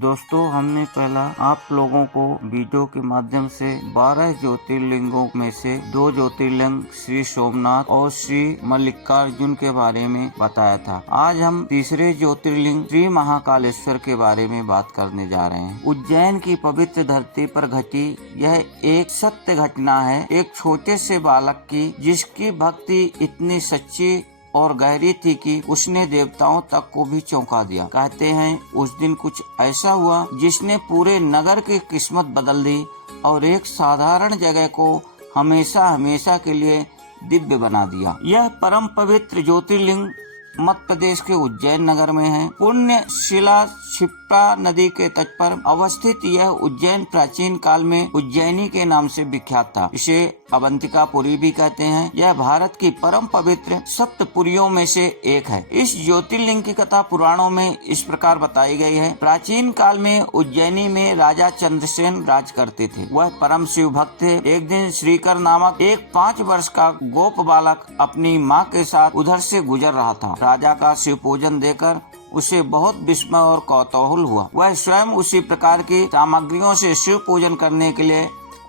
दोस्तों, हमने पहला आप लोगों को वीडियो के माध्यम से 12 ज्योतिर्लिंगों में से 2 ज्योतिर्लिंग श्री सोमनाथ और श्री मल्लिकार्जुन के बारे में बताया था। आज हम तीसरे ज्योतिर्लिंग श्री महाकालेश्वर के बारे में बात करने जा रहे हैं। उज्जैन की पवित्र धरती पर घटी यह एक सत्य घटना है, एक छोटे से बालक की जिसकी भक्ति इतनी सच्ची और गहरी थी कि उसने देवताओं तक को भी चौंका दिया। कहते हैं उस दिन कुछ ऐसा हुआ जिसने पूरे नगर की किस्मत बदल दी और एक साधारण जगह को हमेशा हमेशा के लिए दिव्य बना दिया। यह परम पवित्र ज्योतिर्लिंग मध्य प्रदेश के उज्जैन नगर में है। पुण्य शिला क्षिप्रा नदी के तट पर अवस्थित यह उज्जैन प्राचीन काल में उज्जैनी के नाम से विख्यात था। इसे अवंतिकापुरी भी कहते हैं। यह भारत की परम पवित्र सप्तपुरियों में से एक है। इस ज्योतिर्लिंग की कथा पुराणों में इस प्रकार बताई गई है। प्राचीन काल में उज्जैनी में राजा चंद्रसेन राज करते थे। वह परम शिव भक्त थे। एक दिन श्रीकर नामक एक 5 वर्ष का गोप बालक अपनी माँ के साथ उधर से गुजर रहा था। राजा का शिव पूजन देकर उसे बहुत विस्मय और कौतूहल हुआ। वह स्वयं उसी प्रकार की सामग्रियों से शिव पूजन करने के लिए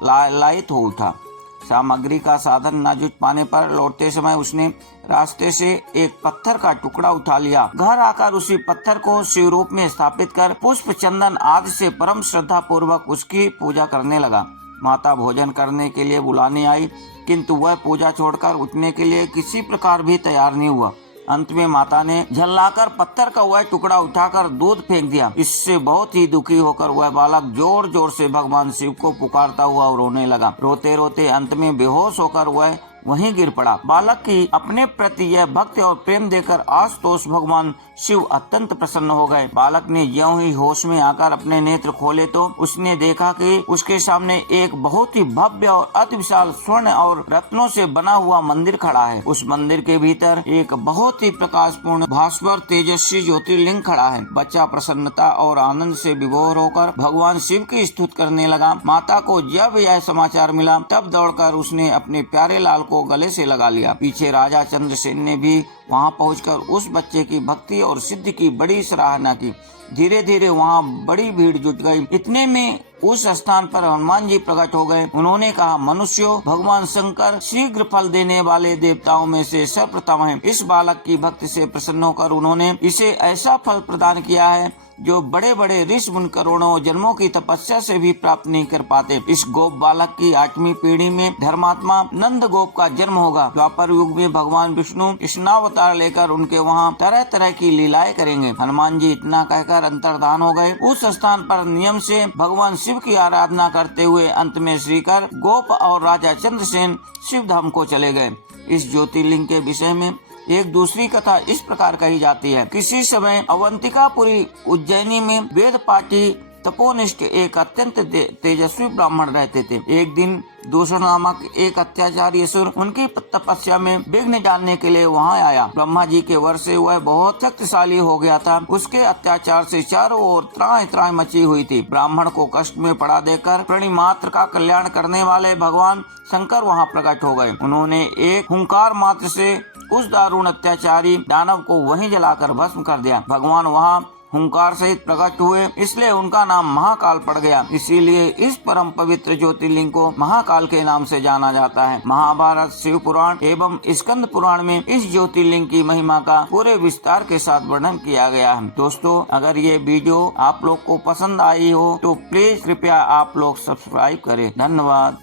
लालायित हो उठा। सामग्री का साधन न जुट पाने पर लौटते समय उसने रास्ते से एक पत्थर का टुकड़ा उठा लिया। घर आकर उसी पत्थर को शिव रूप में स्थापित कर पुष्प चंदन आदि से परम श्रद्धा पूर्वक उसकी पूजा करने लगा। माता भोजन करने के लिए बुलाने आई, किंतु वह पूजा छोड़कर उठने के लिए किसी प्रकार भी तैयार नहीं हुआ। अंत में माता ने झल्लाकर पत्थर का वह टुकड़ा उठाकर दूध फेंक दिया। इससे बहुत ही दुखी होकर वह बालक जोर जोर से भगवान शिव को पुकारता हुआ रोने लगा। रोते रोते अंत में बेहोश होकर वह वहीं गिर पड़ा। बालक की अपने प्रति यह भक्ति और प्रेम देखकर आशुतोष भगवान शिव अत्यंत प्रसन्न हो गए। बालक ने ज्यों ही होश में आकर अपने नेत्र खोले तो उसने देखा कि उसके सामने एक बहुत ही भव्य और अति विशाल स्वर्ण और रत्नों से बना हुआ मंदिर खड़ा है। उस मंदिर के भीतर एक बहुत ही प्रकाशपूर्ण भास्वर तेजस्वी ज्योतिर्लिंग खड़ा है। बच्चा प्रसन्नता और आनंद से विभोर होकर भगवान शिव की स्तुति करने लगा। माता को जब यह समाचार मिला तब दौड़कर उसने अपने प्यारे लाल को गले से लगा लिया। पीछे राजा चंद्रसेन ने भी वहां पहुंचकर उस बच्चे की भक्ति और सिद्धि की बड़ी सराहना की। धीरे धीरे वहां बड़ी भीड़ जुट गई। इतने में उस स्थान पर हनुमान जी प्रकट हो गए। उन्होंने कहा, मनुष्यों, भगवान शंकर शीघ्र फल देने वाले देवताओं में से सर्वप्रथम है। इस बालक की भक्ति से प्रसन्न होकर उन्होंने इसे ऐसा फल प्रदान किया है जो बड़े बड़े ऋषि मुनि करोड़ों जन्मों की तपस्या से भी प्राप्त नहीं कर पाते। इस गोप बालक की 8वीं पीढ़ी में धर्मात्मा नंद गोप का जन्म होगा। द्वापर युग में भगवान विष्णु कृष्णावतार लेकर उनके वहाँ तरह तरह की लीलाएं करेंगे। हनुमान जी इतना कहकर अंतर्धान हो गए। उस स्थान पर नियम से भगवान शिव की आराधना करते हुए अंत में श्रीकर, गोप और राजा चंद्रसेन शिव धाम को चले गए। इस ज्योतिर्लिंग के विषय में एक दूसरी कथा इस प्रकार कही जाती है। किसी समय अवंतिकापुरी उज्जैनी में वेद पाठी तपोनिष्ठ एक अत्यंत तेजस्वी ब्राह्मण रहते थे। एक दिन दूषण नामक एक अत्याचारी असुर उनकी तपस्या में विघ्न डालने के लिए वहां आया। ब्रह्मा जी के वर से वह बहुत शक्तिशाली हो गया था। उसके अत्याचार से चारों ओर त्राहि त्राहि मची हुई थी। ब्राह्मण को कष्ट में पड़ा देकर प्राणी मात्र का कल्याण करने वाले भगवान शंकर वहां प्रकट हो गए। उन्होंने एक हुंकार मात्र से उस दारुण अत्याचारी दानव को वहीं जलाकर भस्म कर दिया। भगवान वहां हुंकार सहित प्रकट हुए, इसलिए उनका नाम महाकाल पड़ गया। इसीलिए इस परम पवित्र ज्योतिर्लिंग को महाकाल के नाम से जाना जाता है। महाभारत, शिव पुराण एवं स्कंद पुराण में इस ज्योतिर्लिंग की महिमा का पूरे विस्तार के साथ वर्णन किया गया है। दोस्तों, अगर ये वीडियो आप लोग को पसंद आई हो तो प्लीज कृपया आप लोग सब्सक्राइब करें। धन्यवाद।